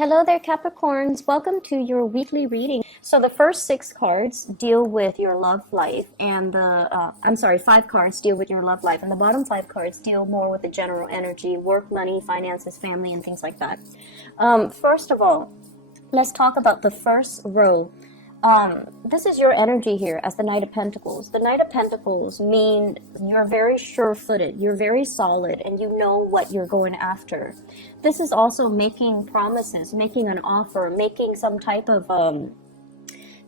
Hello there, Capricorns. Welcome to your weekly reading. So the first six cards deal with your love life, and five cards deal with your love life, and the bottom five cards deal more with the general energy, work, money, finances, family, and things like that. First of all, let's talk about the first row. This is your energy here as the Knight of Pentacles. The Knight of Pentacles mean you're very sure-footed, you're very solid, and you know what you're going after. This is also making promises, making an offer, making some type of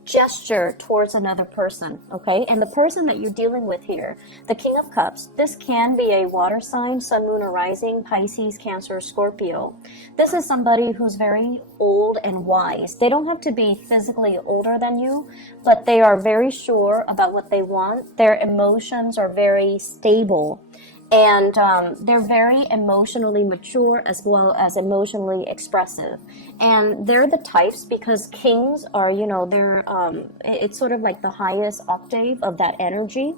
gesture towards another person, okay? And the person that you're dealing with here, the King of Cups, this can be a water sign, Sun, Moon, or Rising, Pisces, Cancer, Scorpio. This is somebody who's very old and wise. They don't have to be physically older than you, but they are very sure about what they want. Their emotions are very stable. And they're very emotionally mature as well as emotionally expressive. And they're the types, because kings are, it's sort of like the highest octave of that energy.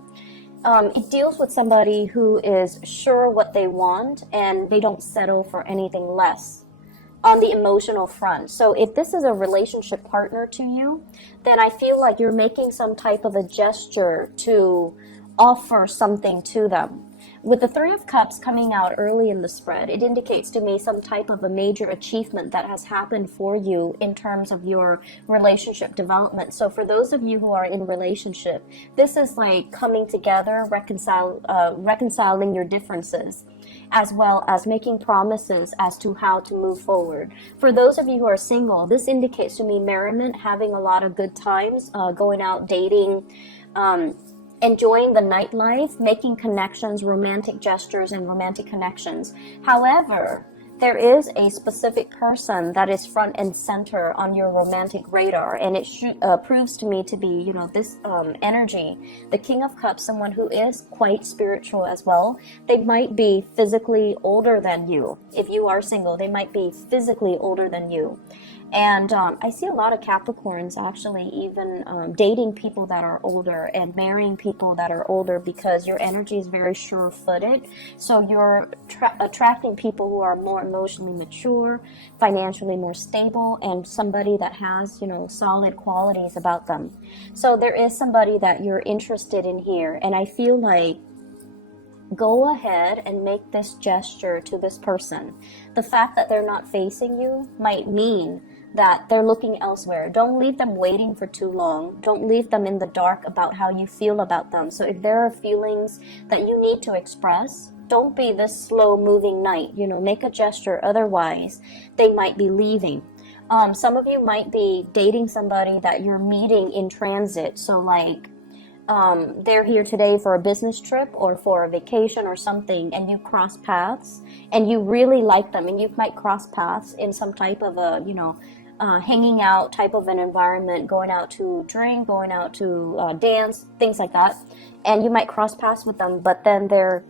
It deals with somebody who is sure what they want and they don't settle for anything less on the emotional front. So if this is a relationship partner to you, then I feel like you're making some type of a gesture to offer something to them. With the Three of Cups coming out early in the spread, it indicates to me some type of a major achievement that has happened for you in terms of your relationship development. So for those of you who are in relationship, this is like coming together, reconciling your differences, as well as making promises as to how to move forward. For those of you who are single, this indicates to me merriment, having a lot of good times, going out, dating, enjoying the nightlife, making connections, romantic gestures, and romantic connections. However, there is a specific person that is front and center on your romantic radar, and it proves to me to be, this energy, the King of Cups, someone who is quite spiritual as well. They might be physically older than you. If you are single, they might be physically older than you. And I see a lot of Capricorns actually even dating people that are older and marrying people that are older, because your energy is very sure-footed. So you're attracting people who are more emotionally mature, financially more stable, and somebody that has, solid qualities about them. So there is somebody that you're interested in here, and I feel like go ahead and make this gesture to this person. The fact that they're not facing you might mean that they're looking elsewhere. Don't leave them waiting for too long. Don't leave them in the dark about how you feel about them. So if there are feelings that you need to express, don't be this slow-moving knight. Make a gesture. Otherwise, they might be leaving. Some of you might be dating somebody that you're meeting in transit. So like, they're here today for a business trip or for a vacation or something, and you cross paths and you really like them, and you might cross paths in some type of a, hanging out type of an environment, going out to drink, going out to dance, things like that. And you might cross paths with them, but then they're,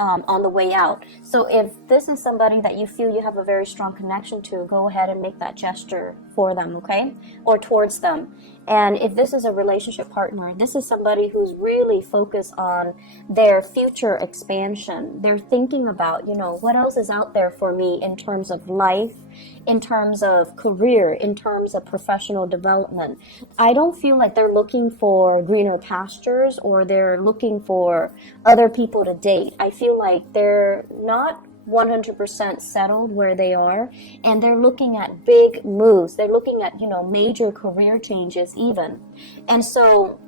on the way out. So if this is somebody that you feel you have a very strong connection to, go ahead and make that gesture for them, okay? Or towards them. And if this is a relationship partner, this is somebody who's really focused on their future expansion. They're thinking about, what else is out there for me in terms of life, in terms of career, in terms of professional development. I don't feel like they're looking for greener pastures or they're looking for other people to date. I feel like they're not 100% settled where they are, and they're looking at big moves. They're looking at, major career changes even. And so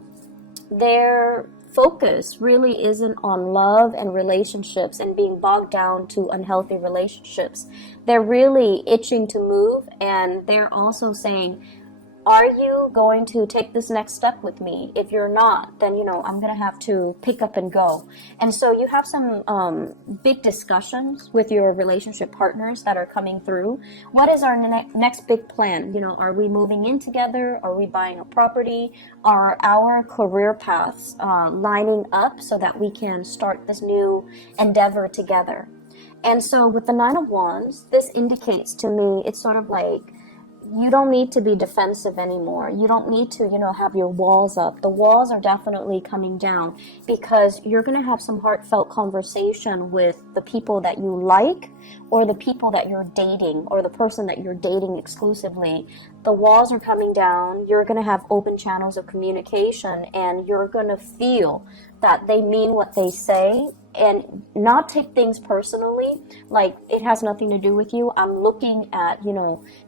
their focus really isn't on love and relationships and being bogged down to unhealthy relationships. They're really itching to move, and they're also saying, are you going to take this next step with me? If you're not, then, I'm going to have to pick up and go. And so you have some big discussions with your relationship partners that are coming through. What is our next big plan? Are we moving in together? Are we buying a property? Are our career paths lining up so that we can start this new endeavor together? And so with the Nine of Wands, this indicates to me, it's sort of like, you don't need to be defensive anymore. You don't need to, have your walls up. The walls are definitely coming down because you're going to have some heartfelt conversation with the people that you like, or the people that you're dating, or the person that you're dating exclusively. The walls are coming down. You're going to have open channels of communication, and you're going to feel that they mean what they say, and not take things personally, like it has nothing to do with you. I'm looking at,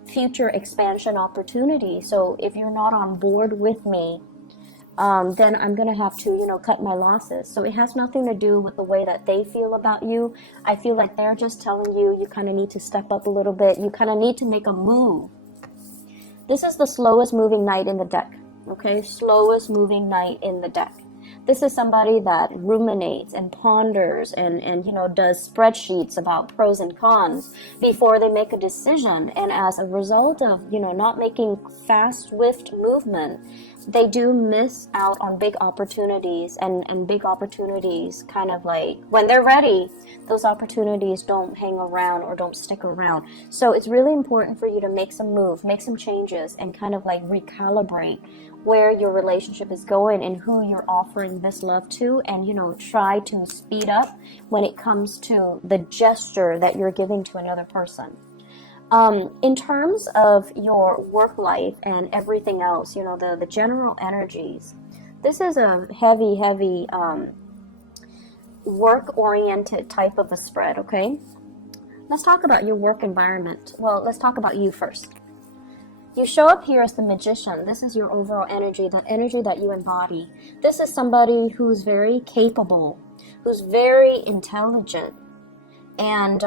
future expansion opportunity. So if you're not on board with me, then I'm going to have to, cut my losses. So it has nothing to do with the way that they feel about you. I feel like they're just telling you, you kind of need to step up a little bit. You kind of need to make a move. This is the slowest moving knight in the deck. Okay, slowest moving knight in the deck. This is somebody that ruminates and ponders and does spreadsheets about pros and cons before they make a decision. And as a result of, not making fast, swift movement, they do miss out on big opportunities, and big opportunities kind of like, when they're ready, those opportunities don't hang around or don't stick around. So it's really important for you to make some moves, make some changes, and kind of like recalibrate where your relationship is going and who you're offering this love to, and try to speed up when it comes to the gesture that you're giving to another person. In terms of your work life and everything else, the general energies, this is a heavy work-oriented type of a spread, okay? Let's talk about your work environment. Well, let's talk about you first. You show up here as the magician. This is your overall energy, that energy that you embody. This is somebody who's very capable, who's very intelligent. And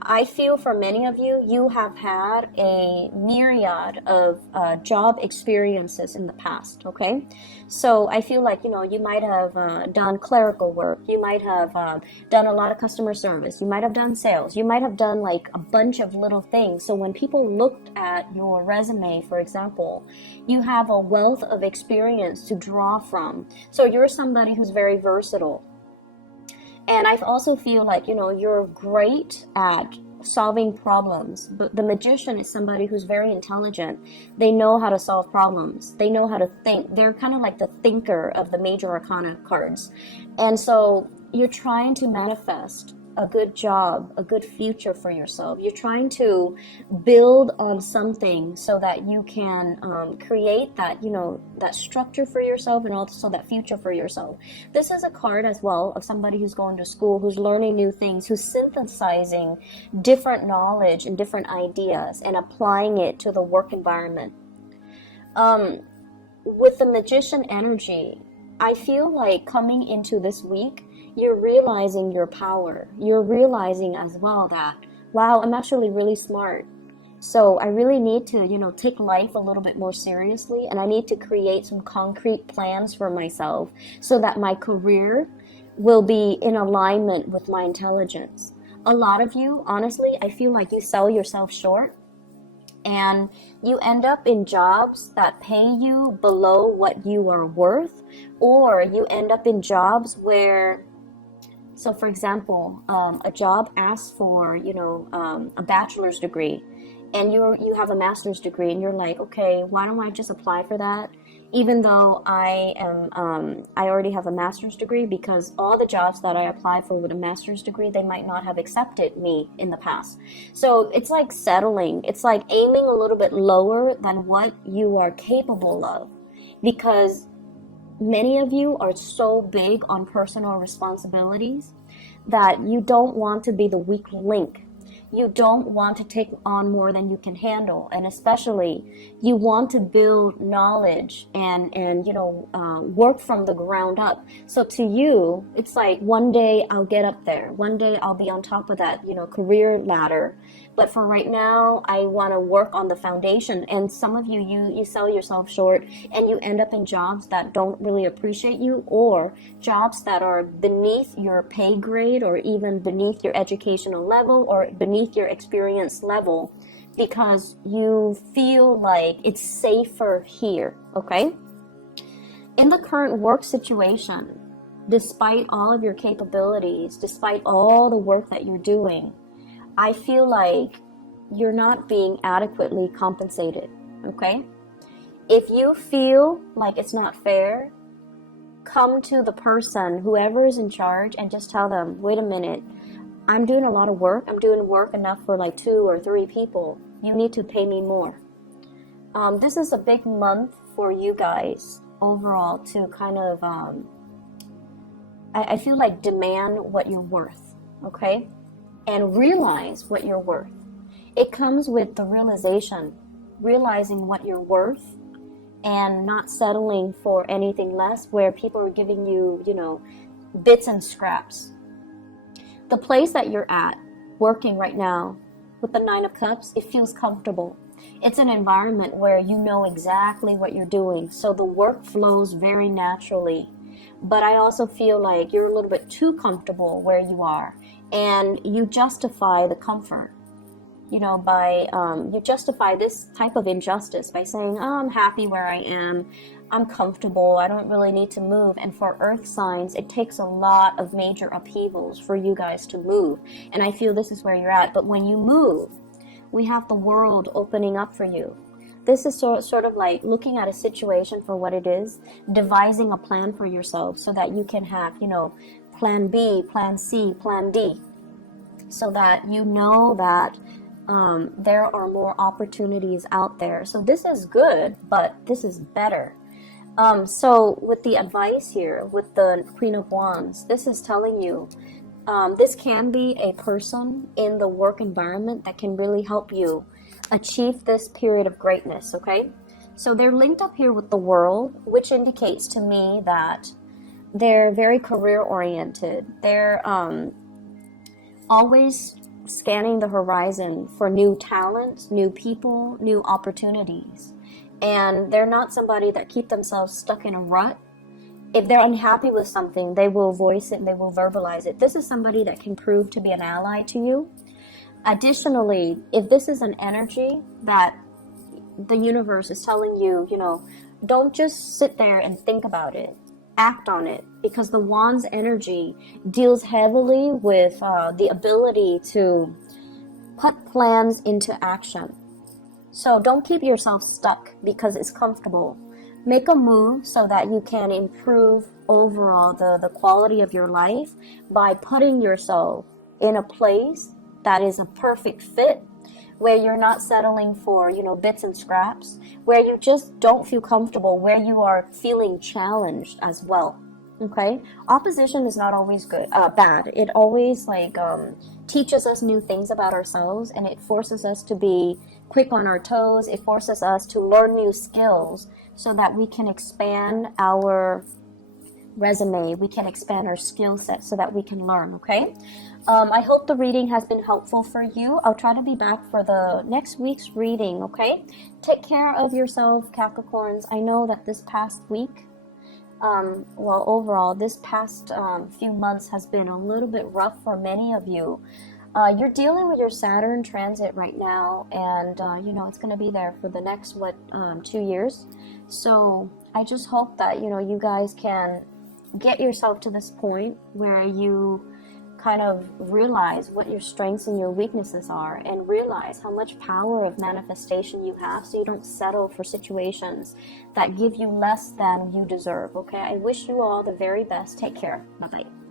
I feel for many of you, you have had a myriad of job experiences in the past, okay? So I feel like, you might have done clerical work. You might have done a lot of customer service. You might have done sales. You might have done like a bunch of little things. So when people looked at your resume, for example, you have a wealth of experience to draw from. So you're somebody who's very versatile. And I also feel like, you're great at solving problems. But the magician is somebody who's very intelligent. They know how to solve problems. They know how to think. They're kind of like the thinker of the major arcana cards. And so you're trying to manifest a good job, a good future for yourself. You're trying to build on something so that you can create that, that structure for yourself, and also that future for yourself. This is a card as well of somebody who's going to school, who's learning new things, who's synthesizing different knowledge and different ideas and applying it to the work environment. With the magician energy, I feel like coming into this week, you're realizing your power. You're realizing as well that, wow, I'm actually really smart. So I really need to, take life a little bit more seriously, and I need to create some concrete plans for myself so that my career will be in alignment with my intelligence. A lot of you, honestly, I feel like you sell yourself short, and you end up in jobs that pay you below what you are worth, or you end up in jobs where, so for example, a job asks for, a bachelor's degree, and you have a master's degree, and you're like, okay, why don't I just apply for that? Even though I already have a master's degree, because all the jobs that I apply for with a master's degree, they might not have accepted me in the past. So it's like settling. It's like aiming a little bit lower than what you are capable of, because many of you are so big on personal responsibilities that you don't want to be the weak link. You don't want to take on more than you can handle, and especially you want to build knowledge and work from the ground up. So to you, it's like one day I'll get up there, one day I'll be on top of that career ladder. But for right now, I want to work on the foundation. And some of you sell yourself short, and you end up in jobs that don't really appreciate you, or jobs that are beneath your pay grade, or even beneath your educational level, or beneath your experience level, because you feel like it's safer here, okay? In the current work situation, despite all of your capabilities, despite all the work that you're doing, I feel like you're not being adequately compensated, okay? If you feel like it's not fair, come to the person, whoever is in charge, and just tell them, wait a minute, I'm doing a lot of work. I'm doing work enough for like 2 or 3 people. You need to pay me more. This is a big month for you guys overall to kind of, I feel like demand what you're worth, okay? And realize what you're worth. It comes with the realization, realizing what you're worth and not settling for anything less where people are giving you, you know, bits and scraps. The place that you're at, working right now, with the 9 of Cups, it feels comfortable. It's an environment where you know exactly what you're doing, so the work flows very naturally. But I also feel like you're a little bit too comfortable where you are, and you justify the comfort, you know, by, you justify this type of injustice by saying, oh, I'm happy where I am, I'm comfortable, I don't really need to move. And for earth signs, it takes a lot of major upheavals for you guys to move. And I feel this is where you're at. But when you move, we have the world opening up for you. This is sort of like looking at a situation for what it is, devising a plan for yourself so that you can have, you know, plan B, plan C, plan D, so that you know that there are more opportunities out there. So this is good, but this is better. So with the advice here, with the Queen of Wands, this is telling you, this can be a person in the work environment that can really help you achieve this period of greatness, okay? So they're linked up here with the World, which indicates to me that they're very career-oriented. They're always scanning the horizon for new talent, new people, new opportunities. And they're not somebody that keep themselves stuck in a rut. If they're unhappy with something, they will voice it and they will verbalize it. This is somebody that can prove to be an ally to you. Additionally, if this is an energy that the universe is telling you, you know, don't just sit there and think about it. Act on it, because the Wands energy deals heavily with the ability to put plans into action. So don't keep yourself stuck because it's comfortable. Make a move so that you can improve overall the quality of your life by putting yourself in a place that is a perfect fit, where you're not settling for, you know, bits and scraps, where you just don't feel comfortable, where you are feeling challenged as well. Okay, opposition is not always bad. It always teaches us new things about ourselves, and it forces us to be quick on our toes. It forces us to learn new skills so that we can expand our resume, we can expand our skill set so that we can learn. Okay, I hope the reading has been helpful for you. I'll try to be back for the next week's reading. Okay, take care of yourself, Capricorns. I know that this past week, overall, this past few months has been a little bit rough for many of you. You're dealing with your Saturn transit right now, and you know, it's going to be there for the next 2 years. So I just hope that, you know, you guys can get yourself to this point where you kind of realize what your strengths and your weaknesses are, and realize how much power of manifestation you have, so you don't settle for situations that give you less than you deserve. Okay, I wish you all the very best. Take care. Bye-bye.